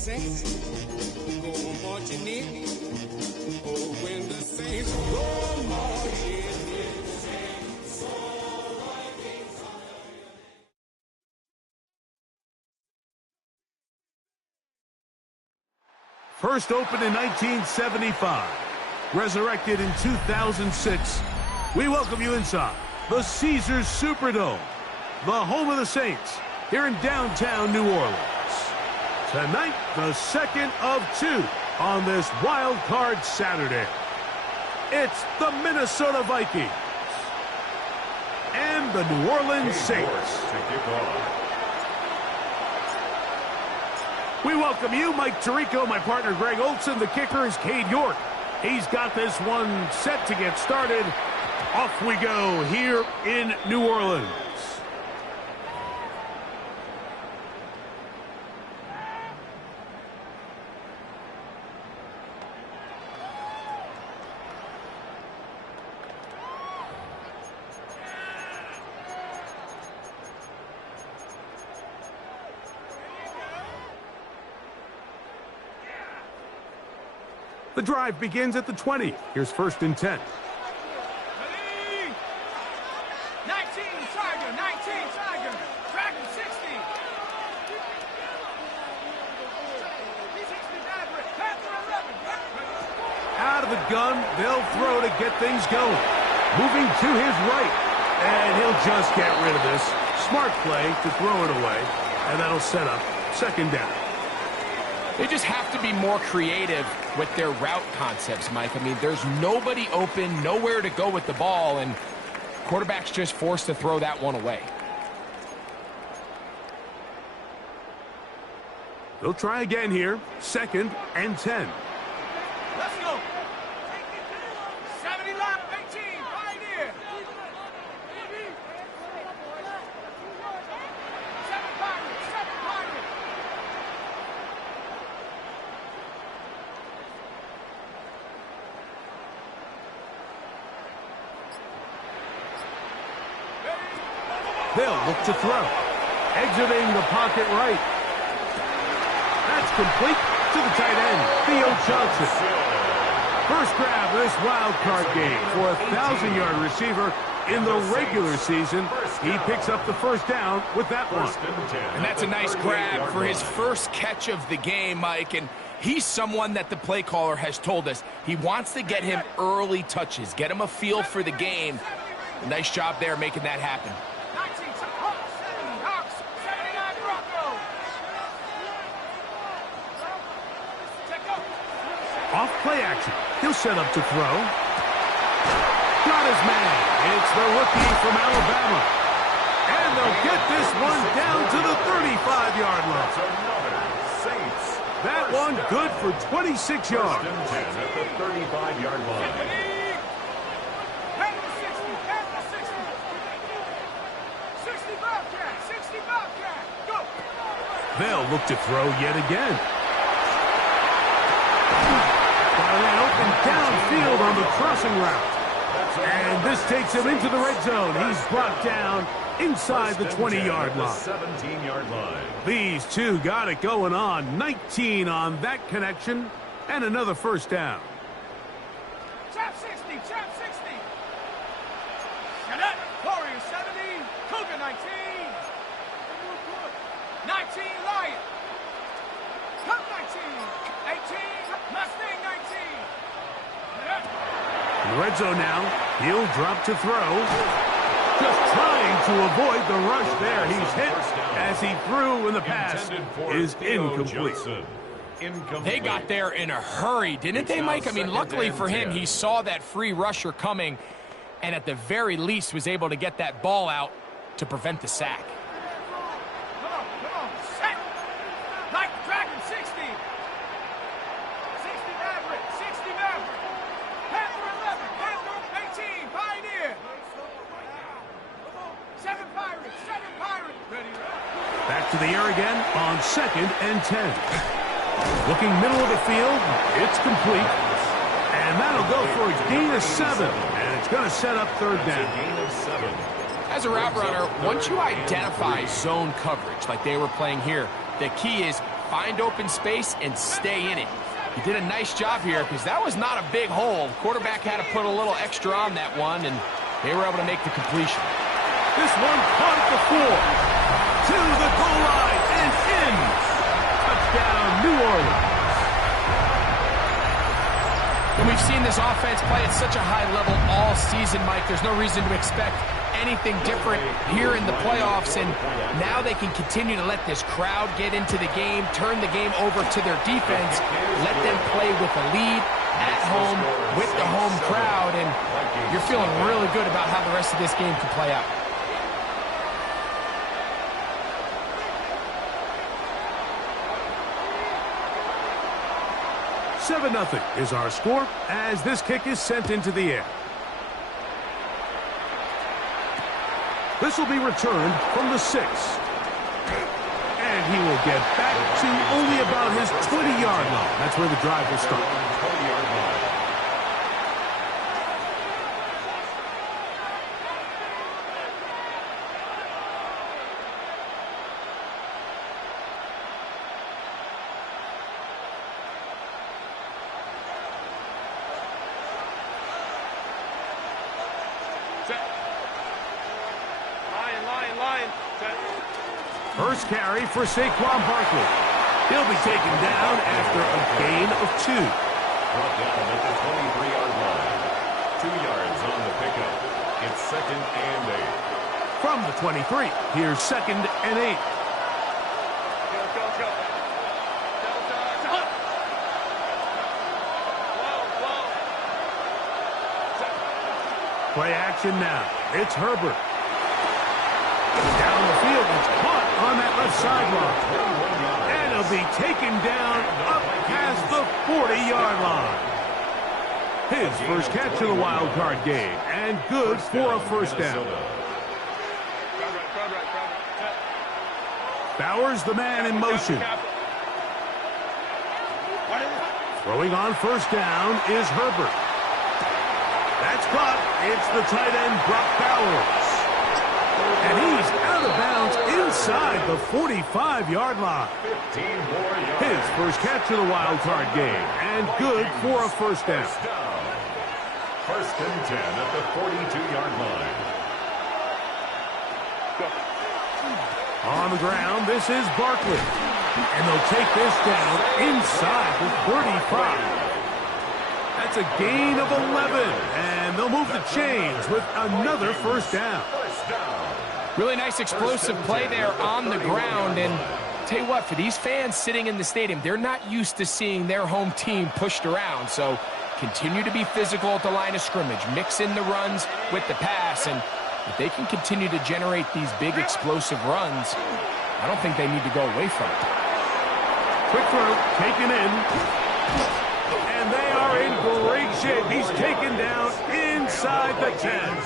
saints go marching in. Oh, when the saints go marching in. First opened in 1975, resurrected in 2006, we welcome you inside the Caesars Superdome, the home of the Saints, here in downtown New Orleans. Tonight, the second of two on this wild card Saturday. It's the Minnesota Vikings and the New Orleans Saints. We welcome you, Mike Tirico, my partner Greg Olson. The kicker is Cade York. He's got this one set to get started. Off we go here in New Orleans. The drive begins at the 20. Here's 1st and 10. 19, Tiger, Dragon 60. 60, Maverick, Panther 11. Out of the gun, they'll throw to get things going. Moving to his right, and he'll just get rid of this. Smart play to throw it away, and that'll set up 2nd down. They just have to be more creative with their route concepts, Mike. I mean, there's nobody open, nowhere to go with the ball, and quarterback's just forced to throw that one away. They'll try again here. 2nd and 10. Let's go. 70 lap, 18, Pioneer. 7 Pirates, 7 Pirates. They'll look to throw. Exiting the pocket right. That's complete to the tight end, Theo Johnson. First grab of this wild card game for a 1,000-yard receiver in the regular season. He picks up the 1st down with that one. And that's a nice grab for his first catch of the game, Mike. And he's someone that the play caller has told us he wants to get him early touches, get him a feel for the game. Nice job there making that happen. 19, Hawks, 79 Broncos. Off play action. He'll set up to throw. Got his man. It's the rookie from Alabama. And they'll get this one down to the 35-yard line. That one good for 26 yards. At the 35-yard line. 60 Bobcat, 60 Bobcat, go! They'll look to throw yet again. Got a man open downfield on the crossing route. And this takes him into the red zone. He's brought down inside the 20-yard line. 17-yard line. These two got it going on. 19 on that connection, and another 1st down. Trap 60, trap 60. Cadet, Warrior 70, Cougar 19. 19, Lion. Cup 19. 18, Mustang 19. In the red zone now, he'll drop to throw. Just trying to avoid the rush there. He's hit as he threw, and the pass is incomplete. They got there in a hurry, didn't they, Mike? I mean, luckily for him, he saw that free rusher coming, and at the very least was able to get that ball out to prevent the sack. Come on, set. Like Dragon 60. 60 Maverick, 60 Maverick. Panther 11, Panther 18, Pioneer. 7 Pirates, 7 Pirates. Ready. Back to the air again on 2nd and 10. Looking middle of the field, it's complete. And that'll go for a gain of 7. And it's going to set up 3rd down. Gain of 7. As a route runner, once you identify zone coverage like they were playing here, the key is find open space, and stay in it. He did a nice job here because that was not a big hole. Quarterback had to put a little extra on that one, and they were able to make the completion. This one caught at the 4. To the goal line and in. Touchdown, New Orleans. And we've seen this offense play at such a high level all season, Mike. There's no reason to expect anything different here in the playoffs, and now they can continue to let this crowd get into the game, turn the game over to their defense, let them play with a lead at home with the home crowd, and you're feeling really good about how the rest of this game can play out. Nothing is our score as this kick is sent into the air. This will be returned from the 6. And he will get back to only about his 20-yard line. That's where the drive will start. First carry for Saquon Barkley. He'll be taken down after a gain of 2. Brought down at the 23-yard line. 2 yards on the pickup. It's 2nd and 8. From the 23, here's 2nd and 8. Play action now. It's Herbert. Down the field, it's caught on that left sideline. And he'll be taken down up past the 40-yard line. His first catch of the wild card game, and good for a first down. Bowers, the man in motion. Throwing on first down is Herbert. That's caught. It's the tight end, Brock Bowers. And he's out of bounds inside the 45-yard line. 15 more yards. His first catch of the wild card game, and good for a first down. First and 10 at the 42-yard line. On the ground, this is Barkley. And they'll take this down inside the 35. That's a gain of 11, and they'll move the chains with another first down. Really nice explosive play there on the ground, and tell you what, for these fans sitting in the stadium, they're not used to seeing their home team pushed around, so continue to be physical at the line of scrimmage, mix in the runs with the pass, and if they can continue to generate these big explosive runs, I don't think they need to go away from it. Quick throw, taken in. And they are in great shape. He's taken down inside the 10.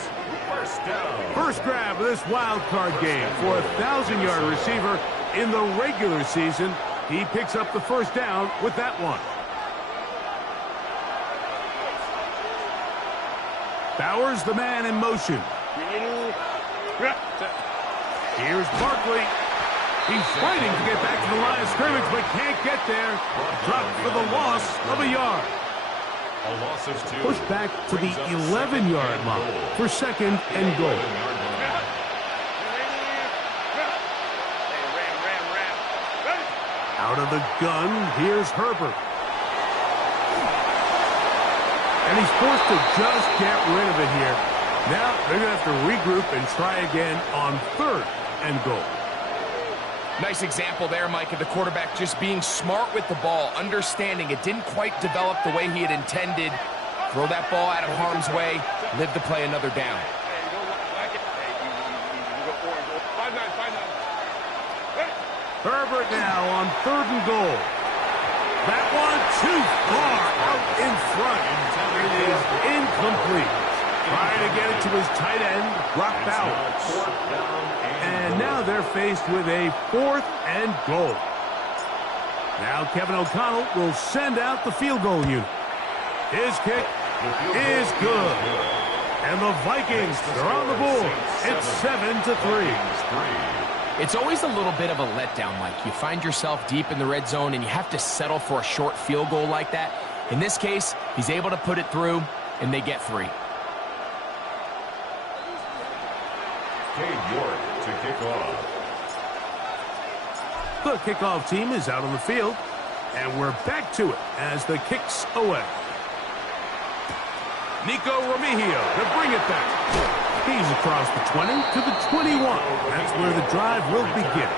First grab of this wild card game for a 1,000-yard receiver in the regular season. He picks up the first down with that one. Bowers, the man in motion. Here's Barkley. He's fighting to get back to the line of scrimmage, but can't get there. Dropped for the loss of a yard. A loss of 2. Pushed back to the 11-yard line for 2nd and goal. Out of the gun, here's Herbert. And he's forced to just get rid of it here. Now they're going to have to regroup and try again on 3rd and goal. Nice example there, Mike, of the quarterback just being smart with the ball, understanding it didn't quite develop the way he had intended. Throw that ball out of harm's way, live to play another down. Herbert now on 3rd and goal. That one too far out in front. It is incomplete. Trying to get it to his tight end, Brock Bowers. And now they're faced with a 4th and goal. Now Kevin O'Connell will send out the field goal unit. His kick is good. And the Vikings are on the board. It's 7-3. It's always a little bit of a letdown, Mike. You find yourself deep in the red zone, and you have to settle for a short field goal like that. In this case, he's able to put it through, and they get 3. Cade York to kick off. The kickoff team is out on the field, and we're back to it as the kick's away. Nico Remigio to bring it back. He's across the 20 to the 21. That's where the drive will begin.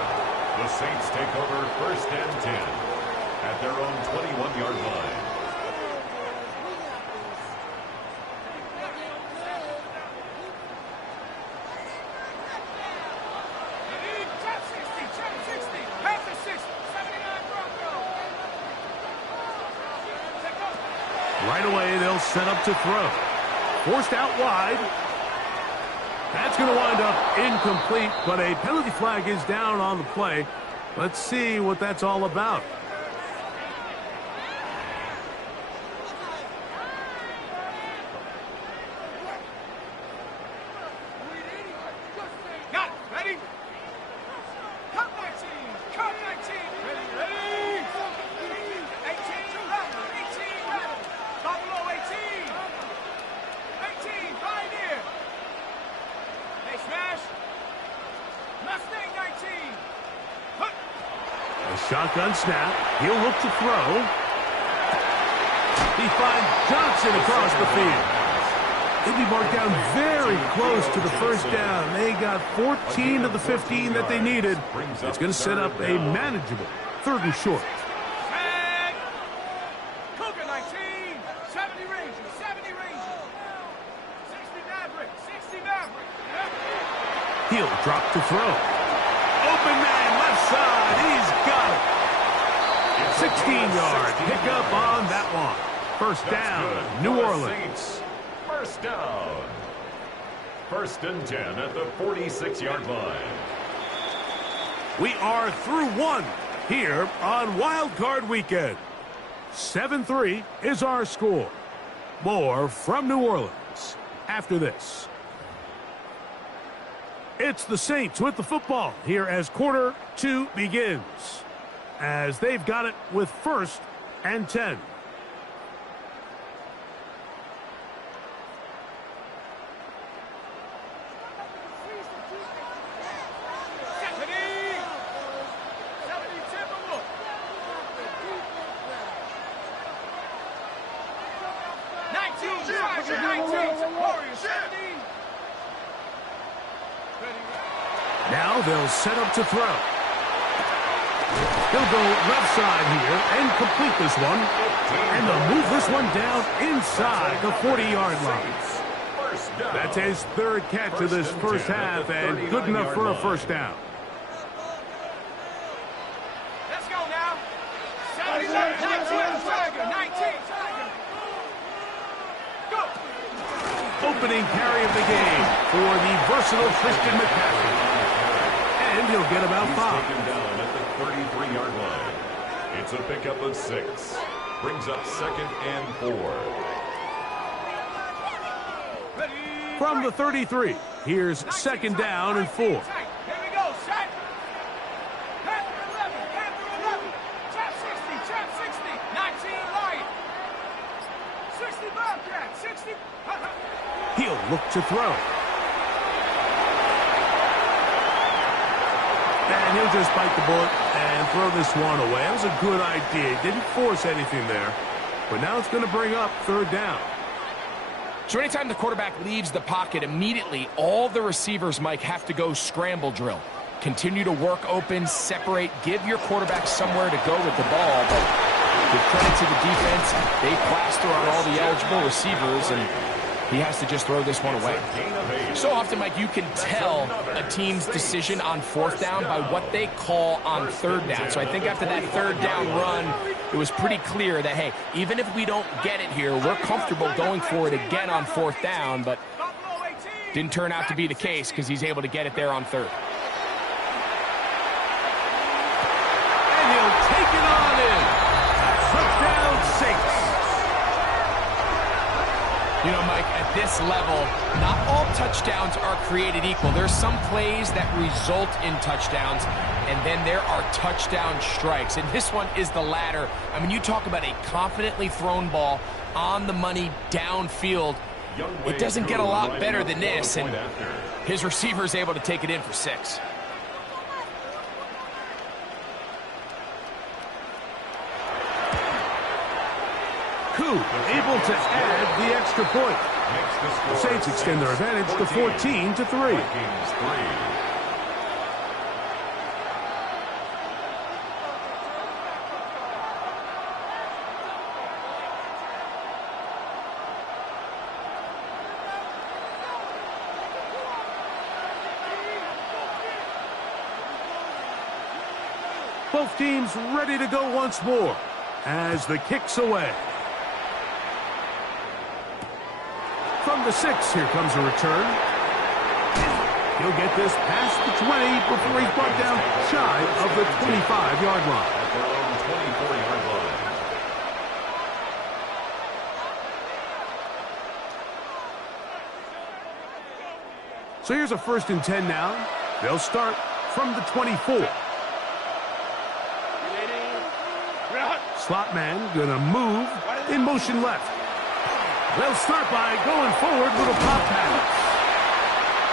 The Saints take over 1st and 10 at their own 21-yard line. Right away, they'll set up to throw. Forced out wide. That's going to wind up incomplete, but a penalty flag is down on the play. Let's see what that's all about. Got it. Ready? Cut 19. Cut 19. Ready, ready. 18, rattle. 18, rattle. Buffalo 18. 18, Pioneer. Hey, smash. Mustang 19. Hook. A shotgun snap. He'll look to throw. He finds Johnson across the field. They'll be marked down very close to the first down. They got 14 of the 15 that they needed. It's going to set up a manageable 3rd and short. Tag. Cougar 19. 70 Rangers. 70 Rangers. 60 Maverick. 60 Maverick. He'll drop to throw. Open man, left side. He's got it. 16-yard pickup on that one. First down, New Orleans. First down. 1st and 10 at the 46-yard line. We are through 1 here on Wild Card Weekend. 7-3 is our score. More from New Orleans after this. It's the Saints with the football here as quarter 2 begins. As they've got it with 1st and 10. Now they'll set up to throw. He'll go left side here and complete this one. And they'll move this one down inside the 40-yard line. That's his 3rd catch of this first half and good enough for a first down. Let's go now. 19 Tiger. 19 Tiger. Go. Opening carry of the game for the versatile Christian McCaffrey. And he'll get about 5. Taken down at the 33-yard line. It's a pickup of 6. Brings up 2nd and 4. From the 33, here's 2nd down and 4. Here we go. Set. Panther 11. Panther 11. Trap 60. Trap 60. 19 Lion. 60 Bobcat. 60. He'll look to throw. And he'll just bite the bullet and throw this one away. That was a good idea. Didn't force anything there. But now it's going to bring up 3rd down. So anytime the quarterback leaves the pocket, immediately all the receivers, Mike, have to go scramble drill. Continue to work open, separate, give your quarterback somewhere to go with the ball. But with credit to the defense, they plaster on all the eligible receivers, and he has to just throw this one away. So often, Mike, you can tell a team's decision on 4th down by what they call on 3rd down. So I think after that 3rd down run, it was pretty clear that, hey, even if we don't get it here, we're comfortable going for it again on 4th down, but didn't turn out to be the case because he's able to get it there on 3rd. And he'll take it on in. Touchdown, Saints. You know, Mike, at this level, not all touchdowns are created equal. There's some plays that result in touchdowns, and then there are touchdown strikes. And this one is the latter. I mean, you talk about a confidently thrown ball on the money downfield. It doesn't get a lot better than this, and his receiver is able to take it in for 6. Able to add the extra point. The Saints extend their advantage to 14-3. Both teams ready to go once more as the kick's away. From the 6, here comes a return. He'll get this past the 20 before he's brought down shy of the 25-yard line. At their own 24-yard line. So here's a 1st and 10 now. They'll start from the 24. Slot man gonna move in motion left. They'll start by going forward with a pop pass.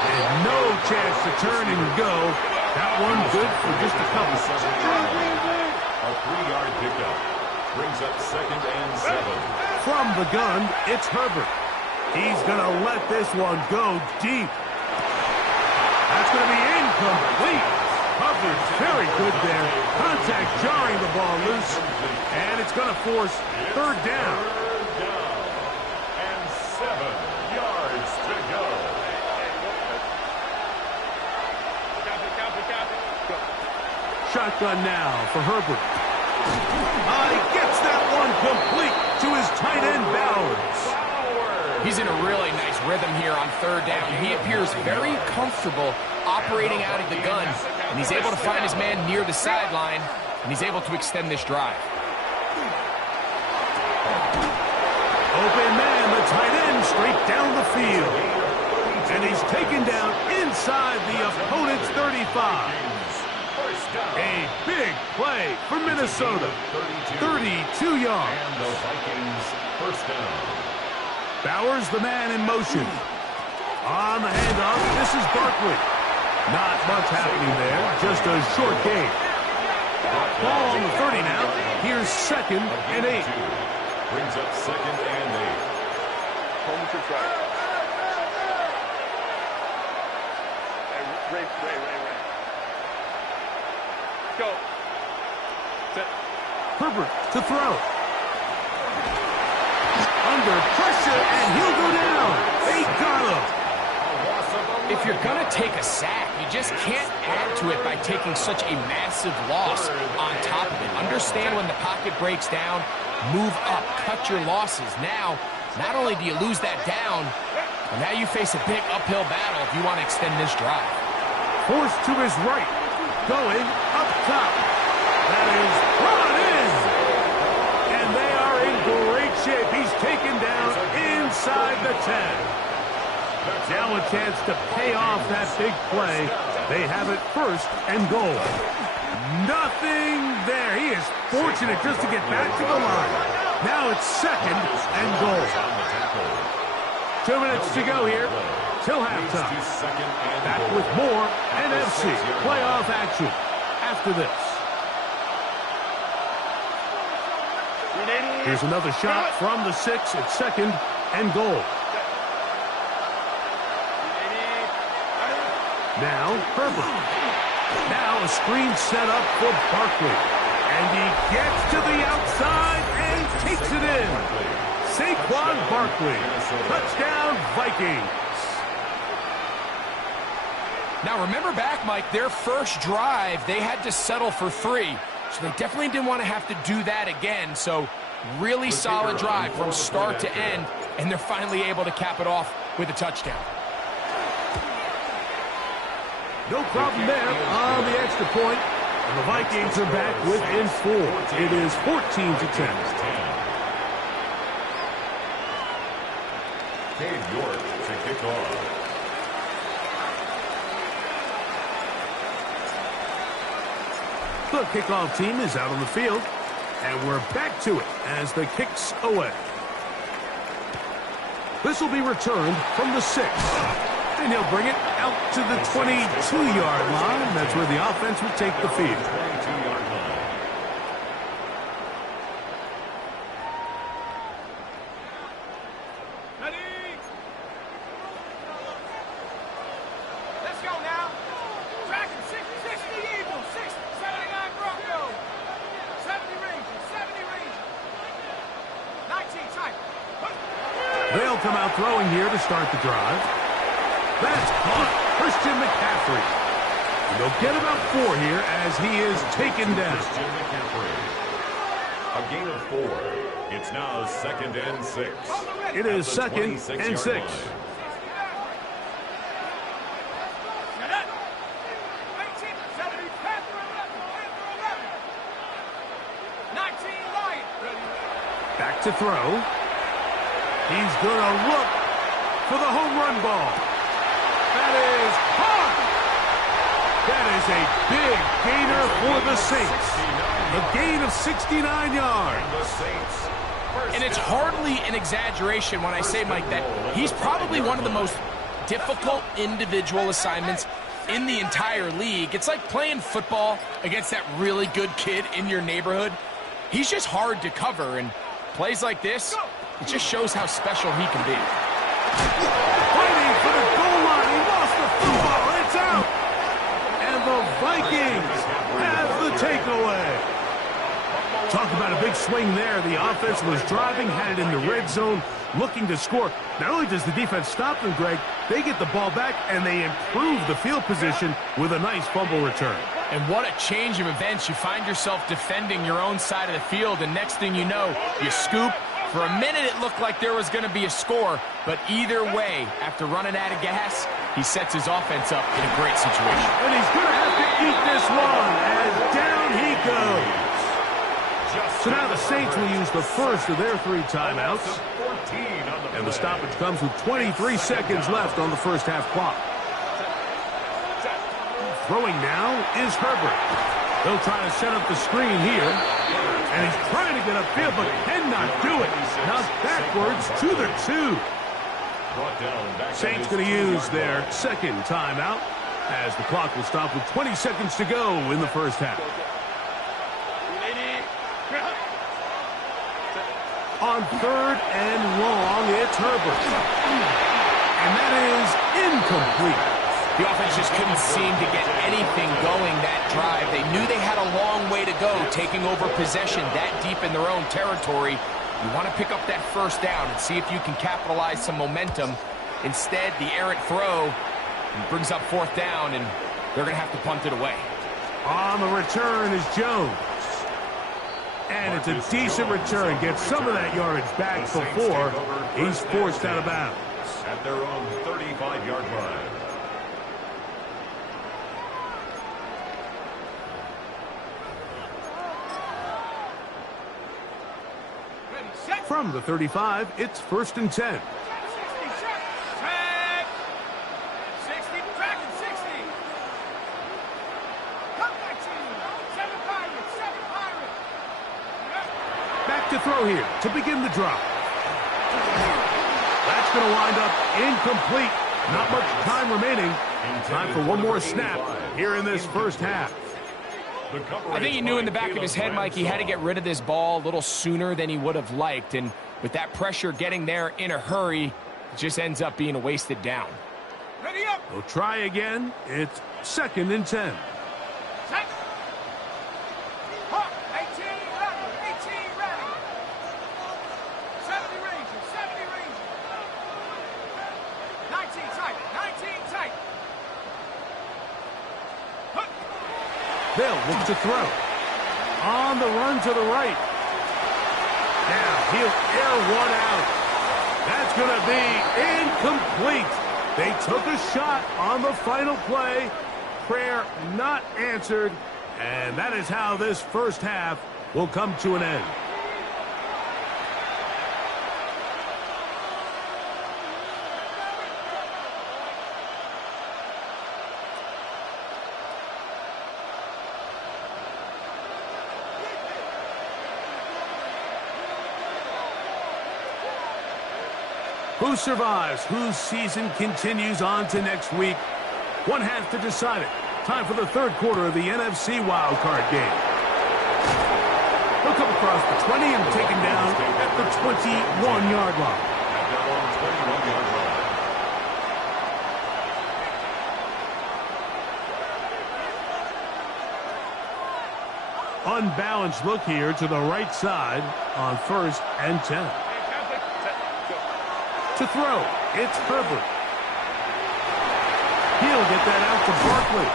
And no chance to turn and go. That one good for just a couple. A 3-yard pickup brings up 2nd and 7. From the gun, it's Herbert. He's gonna let this one go deep. That's gonna be incomplete. Coverage very good there. Contact jarring the ball loose. And it's gonna force 3rd down. 7 yards to go. Shotgun now for Herbert. He gets that one complete to his tight end Bowers. He's in a really nice rhythm here on 3rd down. He appears very comfortable operating out of the gun, and he's able to find his man near the sideline, and he's able to extend this drive. Open man, the tight end, straight down the field. And he's taken down inside the opponent's 35. A big play for Minnesota. 32 yards. And the Vikings 1st down. Bowers, the man in motion. On the handoff, this is Barkley. Not much happening there, just a short gain. Ball on the 30 now. Here's 2nd and 8. Brings up 2nd and 8. Home to try. Ray. Go. Set. Herbert to throw. Under pressure, and he'll go down. They got him. If you're going to take a sack, you just can't add to it by taking such a massive loss on top of it. Understand when the pocket breaks down, move up, cut your losses. Now, not only do you lose that down, but now you face a big uphill battle if you want to extend this drive. Forced to his right. Going up top. That is brought in. And they are in great shape. He's taken down inside the 10. Now a chance to pay off that big play. They have it 1st and goal. Nothing there. He is fortunate just to get back to the line. Now it's 2nd and goal. 2 minutes to go here till halftime. Back with more NFC playoff action after this. Here's another shot from the 6 at 2nd and goal. Now Herbert. Now a screen set up for Barkley. And he gets to the outside and takes it in. Saquon Barkley. Touchdown Vikings. Now remember back, Mike, their first drive, they had to settle for 3. So they definitely didn't want to have to do that again. So really solid drive from start to end. And they're finally able to cap it off with a touchdown. No problem there on the extra point. And the Vikings are back within 4. It is 14-10. Cade York to kick off. The kickoff team is out on the field, and we're back to it as the kick's away. This will be returned from the 6. And he'll bring it out to the 22-yard line. That's where the offense will take the field. 22-yard line. Ready? Let's go now. Dragon 60 Eagles, 79 Broncos. 70 Rangers, 70 Rangers. 19 Tiger. They'll come out throwing here to start the drive. That's caught. Christian McCaffrey. And they'll get about 4 here as he is taken down. Christian McCaffrey. A gain of 4. It's now 2nd and 6. It is 2nd and 6. Line. 19 Lion. Back to throw. He's going to look for the home run ball. That is hard. That is a big gainer for the Saints. A gain of 69 yards. And it's hardly an exaggeration when I say, Mike, that he's probably one of the most difficult individual assignments in the entire league. It's like playing football against that really good kid in your neighborhood. He's just hard to cover, and plays like this, it just shows how special he can be. Fighting for the goal line. He lost the football. It's out. And the Vikings have the takeaway. Talk about a big swing there. The offense was driving, had it in the red zone, looking to score. Not only does the defense stop them, Greg, they get the ball back, and they improve the field position with a nice fumble return. And what a change of events. You find yourself defending your own side of the field, and next thing you know, you scoop. For a minute, it looked like there was going to be a score, but either way, after running out of gas, he sets his offense up in a great situation. And he's going to have to eat this one, and down he goes. So now the Saints will use the first of their 3 timeouts. And the stoppage comes with 23 seconds left on the first half clock. Throwing now is Herbert. They'll try to set up the screen here. And he's trying to get upfield, but cannot do it. Knocked backwards to the 2. Saints going to use their second timeout as the clock will stop with 20 seconds to go in the first half. On 3rd and long, it's Herbert. And that is incomplete. The offense just couldn't seem to get anything going that drive. They knew they had a long way to go, taking over possession that deep in their own territory. You want to pick up that first down and see if you can capitalize some momentum. Instead, the errant throw brings up 4th down, and they're going to have to punt it away. On the return is Jones. And it's a decent return. Gets some of that yardage back before he's forced out of bounds. At their own 35-yard line. From the 35, it's 1st and 10. 60, Dragon 60. Come 19. 7 Pirates, 7 Pirates. Back to throw here to begin the drive. That's going to wind up incomplete. Not much time remaining. Time for one more snap here in this first half. I think he knew in the back of his head, Mike, he had to get rid of this ball a little sooner than he would have liked. And with that pressure getting there in a hurry, it just ends up being a wasted down. Ready up. We'll try again. It's 2nd and 10. Set. Hawk, 18 ready. 18 ready. 70 Rangers, 70 Rangers. 19 tight, 19 tight. They'll look to throw. On the run to the right. Now he'll air one out. That's going to be incomplete. They took a shot on the final play. Prayer not answered. And that is how this first half will come to an end. Who survives? Whose season continues on to next week? One half to decide it. Time for the third quarter of the NFC wildcard game. He'll come across the 20 and taken down at the 21-yard line. At their own 21-yard line. Unbalanced look here to the right side on 1st and 10. To throw, it's Herbert. He'll get that out to Barkley.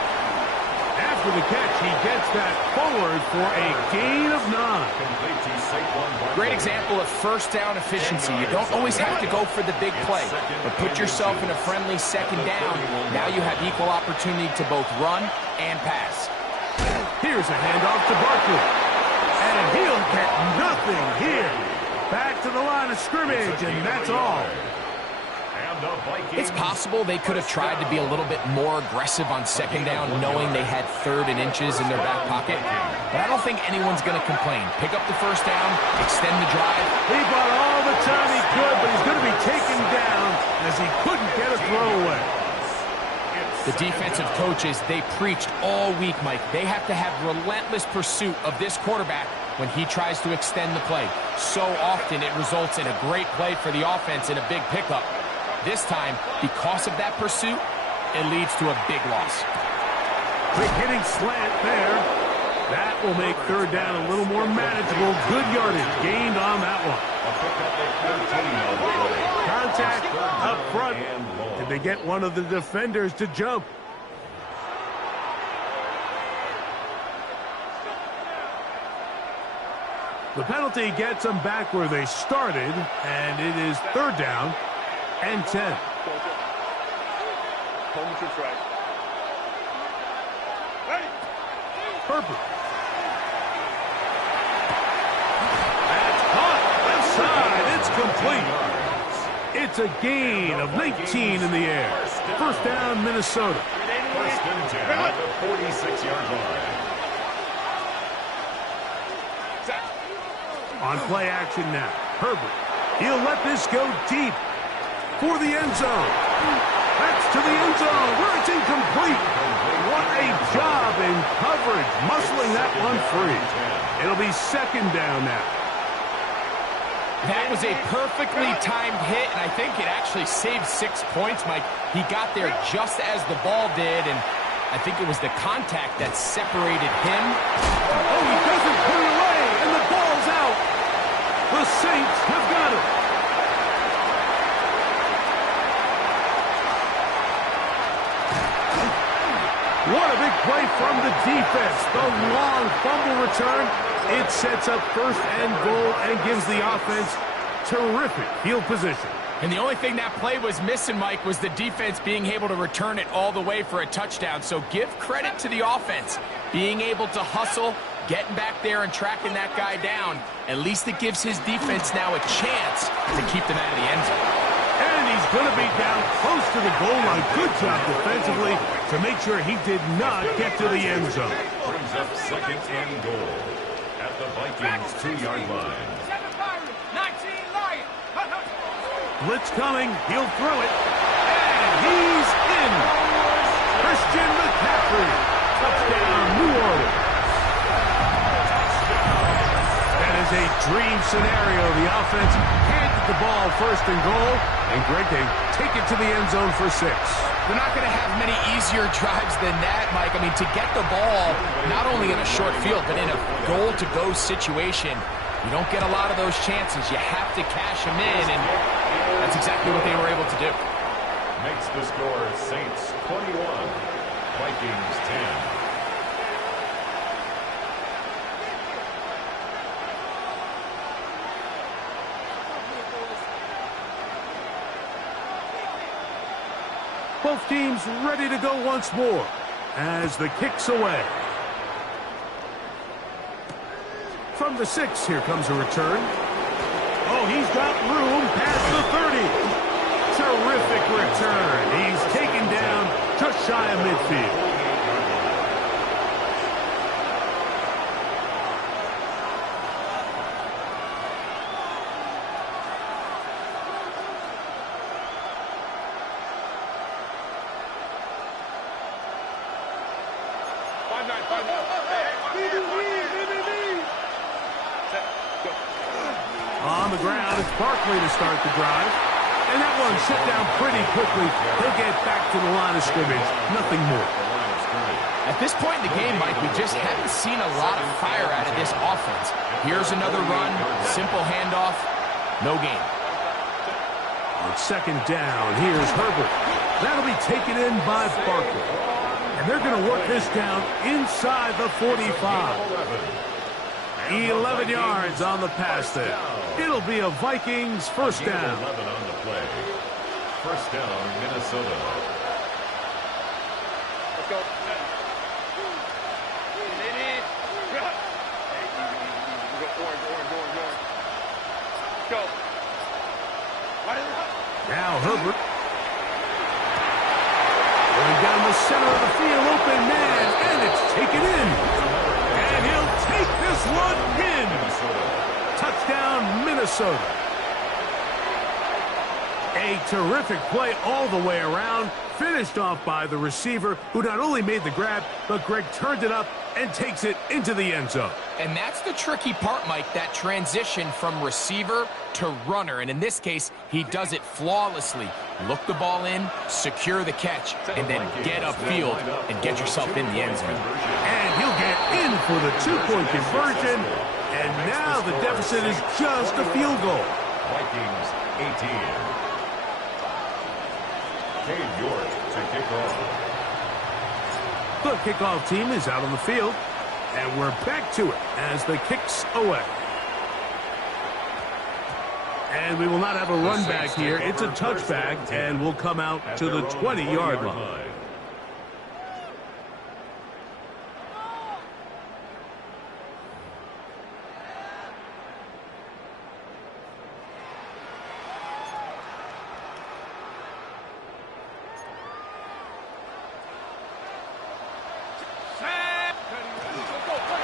After the catch, he gets that forward for a gain of 9. Great example of first down efficiency. You don't always have to go for the big play, but put yourself in a friendly second down. Now you have equal opportunity to both run and pass. Here's a handoff to Barkley. And he'll get nothing here. Back to the line of scrimmage, and that's all. It's possible they could have tried to be a little bit more aggressive on second down, knowing they had 3rd and inches in their back pocket. But I don't think anyone's going to complain. Pick up the first down, extend the drive. He bought all the time he could, but he's going to be taken down as he couldn't get a throwaway. The defensive coaches, they preached all week, Mike. They have to have relentless pursuit of this quarterback when he tries to extend the play. So often it results in a great play for the offense and a big pickup. This time, because of that pursuit, it leads to a big loss. Quick hitting slant there. That will make 3rd down a little more manageable. Good yardage gained on that one. Contact up front. Did they get one of the defenders to jump? The penalty gets them back where they started, and it is 3rd down and 10. Herbert. That's caught. Left side. It's complete. It's a gain of 19 in the air. 1st down, Minnesota. 1st and 10 at the 46-yard line. On play action now. Herbert. He'll let this go deep for the end zone. That's to the end zone where it's incomplete. What a job in coverage, muscling that one free. It'll be 2nd down now. That was a perfectly timed hit, and I think it actually saved 6 points, Mike. He got there just as the ball did, and I think it was the contact that separated him. Oh, he doesn't put it away, and the ball's out. The Saints have got it. What a big play from the defense. The long fumble return. It sets up 1st and goal and gives the offense terrific field position. And the only thing that play was missing, Mike, was the defense being able to return it all the way for a touchdown. So give credit to the offense. Being able to hustle, getting back there and tracking that guy down. At least it gives his defense now a chance to keep them out of the end zone. And he's going to be down close to the goal line. Good job defensively to make sure he did not get to the end zone. Brings up 2nd and goal at the Vikings 2-yard line. 7 Byron, 19 Lion. Blitz coming. He'll throw it. And he's in. Christian McCaffrey. Touchdown, New Orleans. That is a dream scenario. The offense handed the ball 1st and goal. And Greg, they take it to the end zone for 6. They're not going to have many easier drives than that, Mike. I mean, to get the ball, not only in a short field, but in a goal-to-go situation, you don't get a lot of those chances. You have to cash them in, and that's exactly what they were able to do. Makes the score Saints 21, Vikings 10. Both teams ready to go once more as the kick's away. From the 6, here comes a return. Oh, he's got room past the 30. Terrific return. He's taken down just shy of midfield. On the ground, it's Barkley to start the drive. And that one shut down pretty quickly. He'll get back to the line of scrimmage. Nothing more. At this point in the game, Mike, we just haven't seen a lot of fire out of this offense. Here's another run, simple handoff, no gain. On second down, here's Herbert. That'll be taken in by Barkley. And they're going to work this down inside the 45. 11 yards on the pass there. It'll be a Vikings first down. 11 on the play. First down, Minnesota. Let's go. Go. Now Herbert. Going down the center of the field, open man, and it's taken in. And he'll take this one in. Touchdown, Minnesota. A terrific play all the way around. Finished off by the receiver, who not only made the grab, but Greg turned it up and takes it into the end zone. And that's the tricky part, Mike, that transition from receiver to runner. And in this case, he does it flawlessly. Look the ball in, secure the catch, and then get upfield and get yourself in the end zone. And he'll get in for the two-point conversion. And now the deficit is just a field goal. Vikings 18. Cade York to kick off. The kickoff team is out on the field. And we're back to it as the kick's away. And we will not have a run back here. It's a touchback, and we'll come out to the 20-yard line.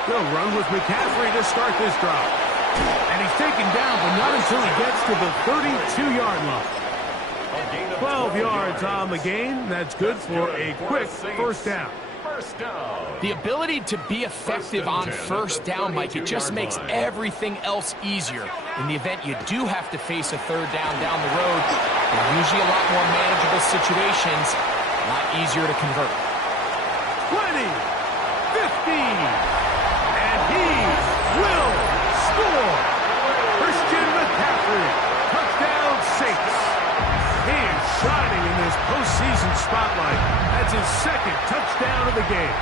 They'll run with McCaffrey to start this drive. And he's taken down, but not until he gets to the 32-yard line. 12 yards on the gain. That's good for a quick first down. The ability to be effective on first down, Mike, it just makes everything else easier. In the event you do have to face a third down the road, they're usually a lot more manageable situations, a lot easier to convert. 20, 15. He will score. Christian McCaffrey, touchdown Saints. He is shining in this postseason spotlight. That's his second touchdown of the game.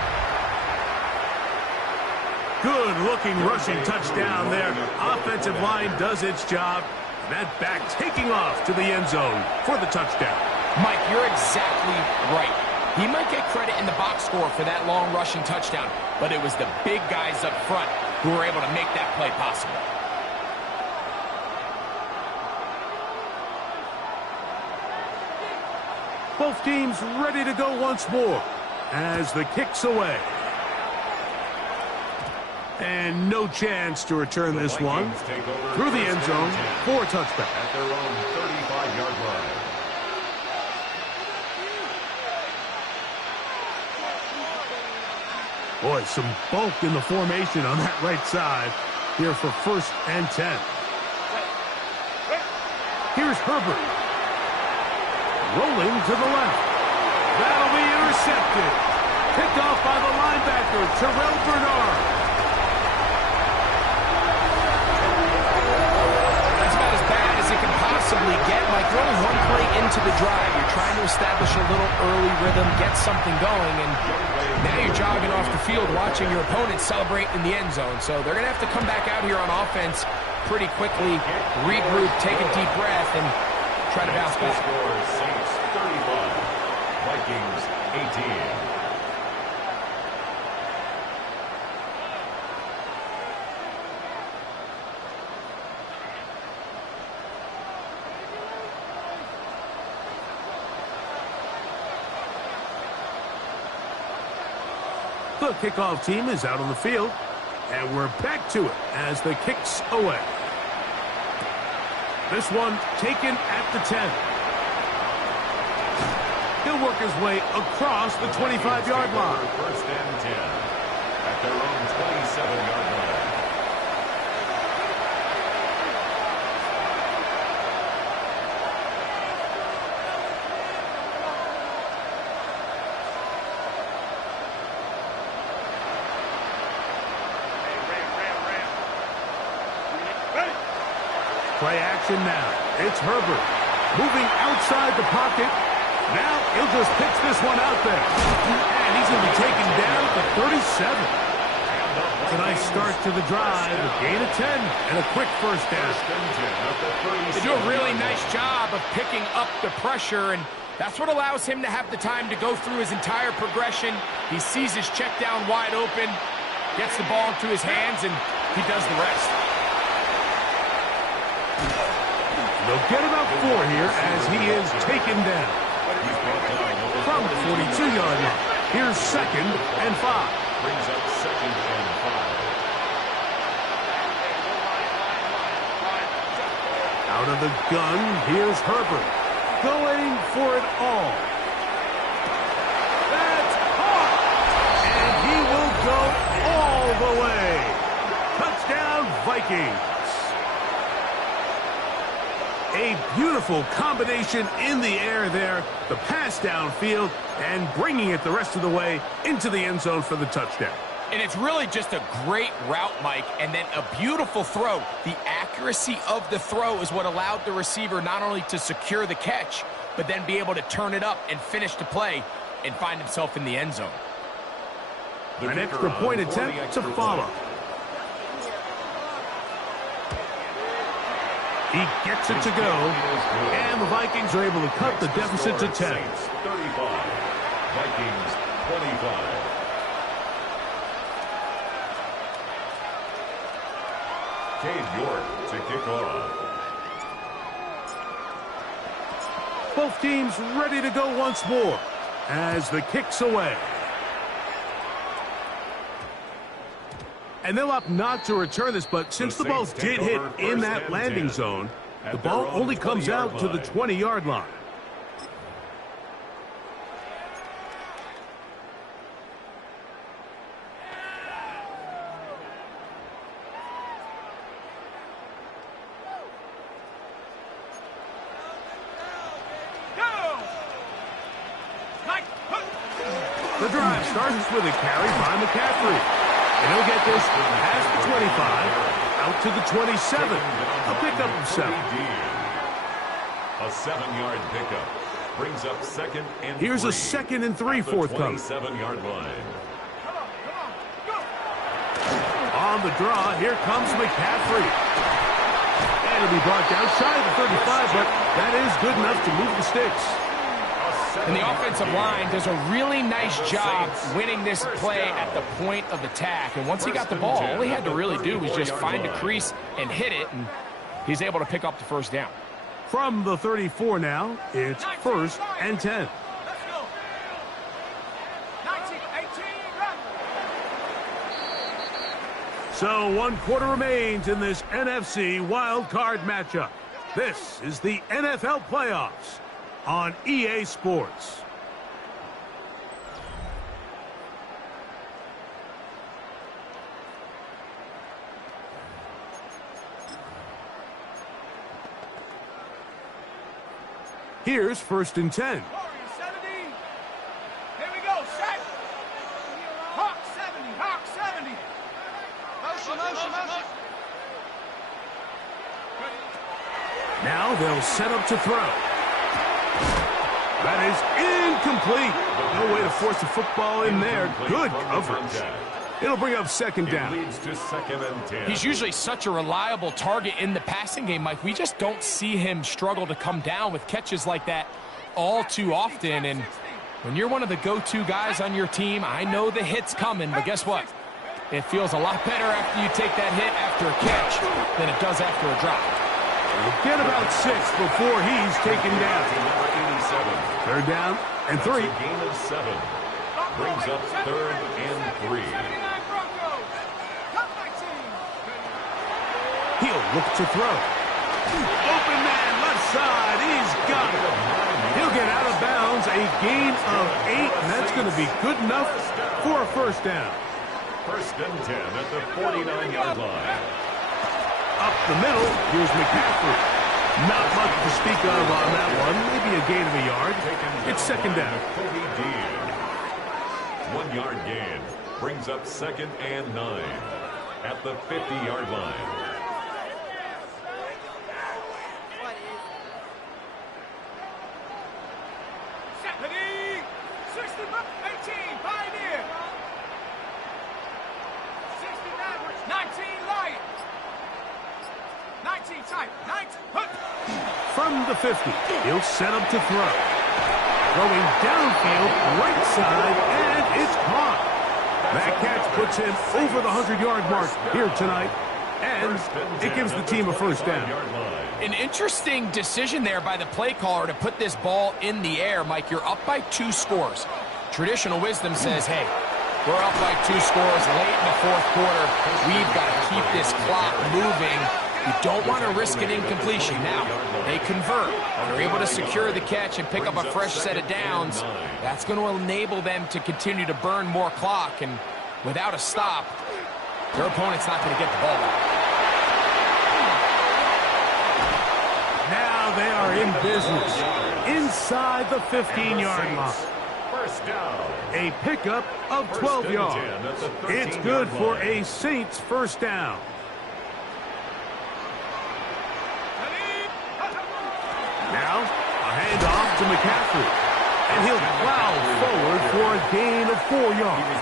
Good-looking rushing touchdown there. Offensive line does its job. That back taking off to the end zone for the touchdown. Mike, you're exactly right. He might get credit in the box score for that long rushing touchdown, but it was the big guys up front who were able to make that play possible. Both teams ready to go once more as the kick's away. And no chance to return this one through the end zone for a touchback. At their own 35-yard line. Boy, some bulk in the formation on that right side here for 1st and 10. Here's Herbert. Rolling to the left. That'll be intercepted. Picked off by the linebacker, Terrell Bernard. That's about as bad as it can possibly get. Mike, we're only one play into the drive. You're trying to establish a little early rhythm, get something going, and now you're jogging off the field watching your opponent celebrate in the end zone. So they're going to have to come back out here on offense pretty quickly, regroup, take a deep breath, and try to bounce back. Saints 35, Vikings 18. The kickoff team is out on the field, and we're back to it as the kick's away. This one taken at the 10. He'll work his way across the 25-yard line. 1st and 10. at their own 27-yard line. Play action now. It's Herbert moving outside the pocket. Now he'll just pitch this one out there. And he's going to be taken down for 37. It's a nice start to the drive. A gain of 10 and a quick first down. They do a really nice job of picking up the pressure, and that's what allows him to have the time to go through his entire progression. He sees his check down wide open, gets the ball into his hands, and he does the rest. They'll get about 4 here as he is taken down. From the 42-yard line, here's 2nd and 5. Brings up 2nd and 5. Out of the gun, here's Herbert. Going for it all. That's caught! And he will go all the way. Touchdown, Vikings. A beautiful combination in the air there. The pass downfield and bringing it the rest of the way into the end zone for the touchdown. And it's really just a great route, Mike, and then a beautiful throw. The accuracy of the throw is what allowed the receiver not only to secure the catch, but then be able to turn it up and finish the play and find himself in the end zone. An extra point attempt to follow. He gets it to go, and the Vikings are able to cut the deficit to 10. 35, Vikings 25. Cade York to kick off. Both teams ready to go once more as the kick's away. And they'll opt not to return this, but since the ball did hit in that landing zone, the ball only comes out to the 20-yard line. The drive starts with a carry by McCaffrey. And he'll get this past the 25, out to the 27. A pickup of 7. A 7-yard pickup brings up 2nd and 3. Here's a 2nd and 3 forthcoming. 27-yard line. On the draw, here comes McCaffrey. And it'll be brought down shy of the 35, but that is good enough to move the sticks. And the offensive line does a really nice job winning this play at the point of attack. And once he got the ball, all he had to really do was just find a crease and hit it, and he's able to pick up the first down. From the 34 now, it's 1st and 10. Let's go. 19, 18, run. So 1 quarter remains in this NFC wild card matchup. This is the NFL playoffs on EA Sports. Here's 1st and 10. 70. Here we go, set. Hawk 70, Hawk 70. Motion. Now they'll set up to throw. That is incomplete. No way to force the football in there. Good coverage. It'll bring up 2nd down. It leads to 2nd and 10. He's usually such a reliable target in the passing game, Mike. We just don't see him struggle to come down with catches like that all too often. And when you're one of the go-to guys on your team, I know the hit's coming, but guess what? It feels a lot better after you take that hit after a catch than it does after a drop. He'll get about 6 before he's taken down. 3rd down and 3. That's a gain of 7. Brings up 3rd and 3. He'll look to throw. Open man, left side. He's got it. He'll get out of bounds. A gain of 8, and that's going to be good enough for a first down. First and 10 at the 49-yard line. Up the middle, here's McCaffrey. Not much to speak of on that one. Maybe a gain of a yard. It's second down. 1 yard gain. Brings up second and 9 at the 50-yard line. Ready? 60, 18, Pioneer. 69, 19, Lion. 19, type, 19, hook. From the 50, he'll set up to throw. Throwing downfield, right side, and it's caught. That catch puts him over the 100-yard mark here tonight, and it gives the team a first down. An interesting decision there by the play caller to put this ball in the air. Mike, you're up by 2 scores. Traditional wisdom says, hey, we're up by 2 scores late in the fourth quarter. We've got to keep this clock moving. You don't want to risk an incompletion. Now, they convert. They're able to secure the catch and pick up a fresh set of downs. That's going to enable them to continue to burn more clock. And without a stop, their opponent's not going to get the ball back. Now they are in business inside the 15-yard line. First down. A pickup of 12 yards. It's good for a Saints first down. Now, a handoff to McCaffrey. And he'll plow forward for a gain of 4 yards.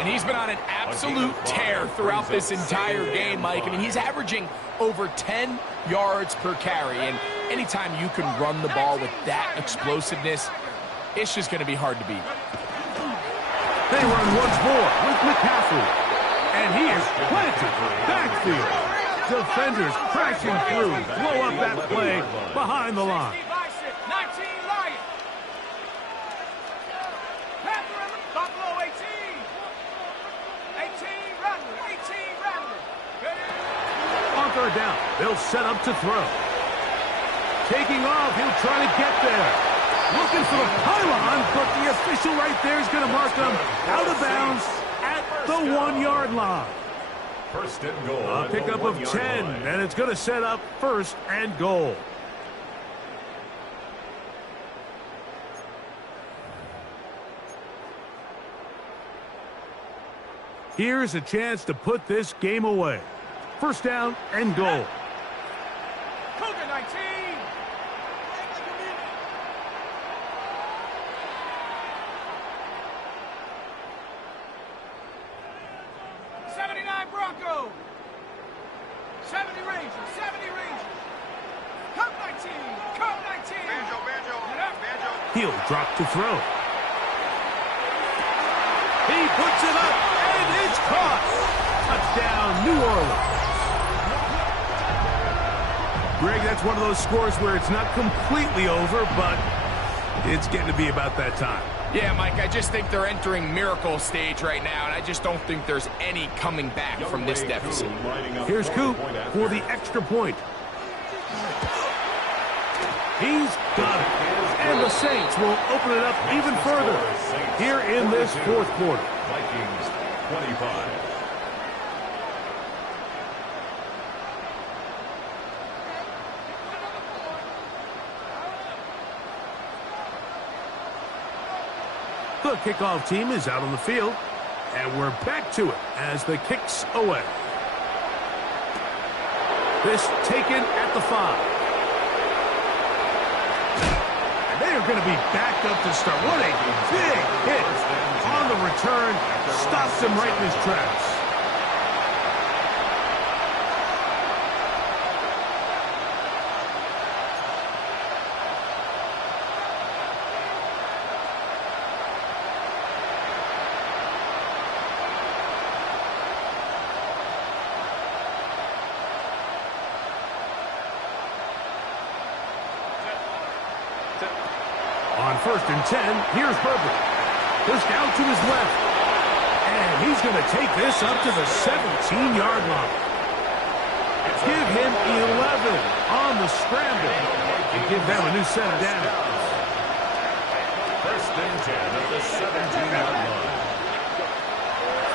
And he's been on an absolute tear throughout this entire game, Mike. I mean, he's averaging over 10 yards per carry. And anytime you can run the ball with that explosiveness, it's just going to be hard to beat. They run once more with McCaffrey. And he is planted backfield. Defenders crashing through, blow up that play behind the line. 19, Lion. Panther, Buffalo, 18. 18, Rattler, 18, Rattler. On third down, they'll set up to throw. Taking off, he'll try to get there. Looking for the pylon, but the official right there is going to mark him out of bounds at the 1 yard line. First and goal. A pickup of 10, and it's going to set up first and goal. Here's a chance to put this game away. First down and goal. Cougar 19. Bronco. 70 Rangers, 70 Rangers. Cup 19, Cup 19. Banjo. He'll drop to throw. He puts it up, and it's caught. Touchdown, New Orleans. Greg, that's one of those scores where it's not completely over, but it's getting to be about that time. Yeah, Mike, I just think they're entering miracle stage right now, and I just don't think there's any coming back from this deficit. Here's Coop for the extra point. He's got it. And the Saints will open it up even further here in this fourth quarter. Vikings 25. The kickoff team is out on the field, and we're back to it as the kick's away. This taken at the 5. And they are going to be backed up to start. What a big hit on the return. Stops him right in his tracks. On first and 10, here's Herbert. Pushed out to his left. And he's going to take this up to the 17-yard line. Give him 11 on the scramble. And give them a new set of downs. First and 10 at the 17-yard line.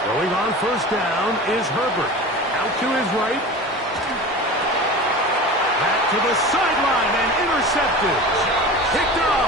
Throwing on first down is Herbert. Out to his right. Back to the sideline and intercepted. Picked up.